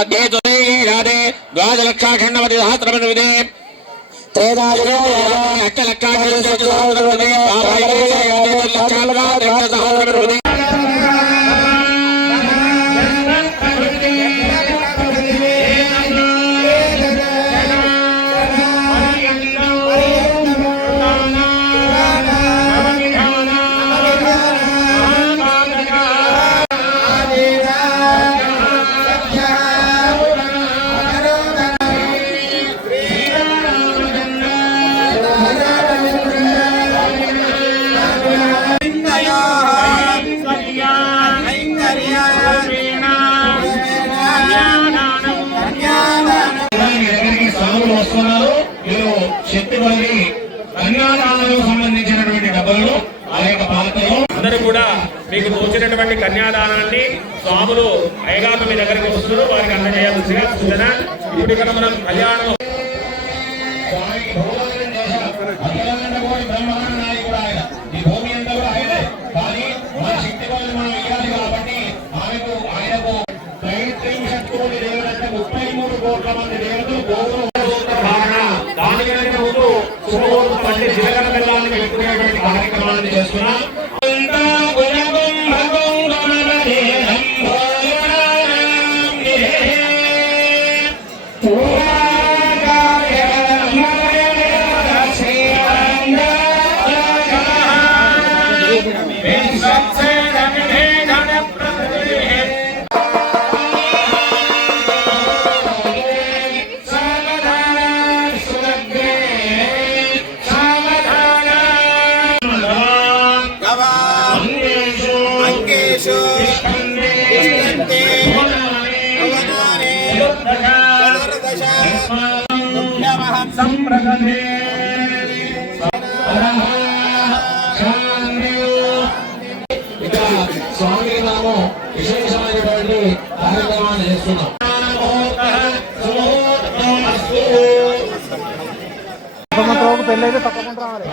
मध्ये द्वादशलक्षाखण्डमति सहस्रमनुविदे त्रैदादिनो अष्टलक्षाखण्डमति సంబంధించినటువంటి డబ్బులను ఆ యొక్క పాత్రలో అందరూ కూడా మీకు తోచినటువంటి కన్యాదానాన్ని స్వాములు అయ్యగారు మీ దగ్గరికి వస్తున్నారు వారికి అందజేయాల్సిందిగా సూచన. ఇప్పుడు ఇక్కడ మనం కళ్యాణం ఈ భూమి అంతా కూడా ఆయనే, కానీ మన శక్తి వాళ్ళు మనం ఇవ్వాలి కాబట్టి ఆయనకు 33 కోట్ల మంది దేవతలు గౌరవం దానికంటే ముందు శుభముహూర్తం అంటే జీలకర్ర బెల్లాన్ని పెట్టుకునేటువంటి కార్యక్రమాన్ని చేస్తున్నాం. స్వామి నామం విశేషమైనటువంటి కార్యక్రమాన్ని చేస్తున్నాం. పెళ్ళైతే తప్పకుండా రావాలి.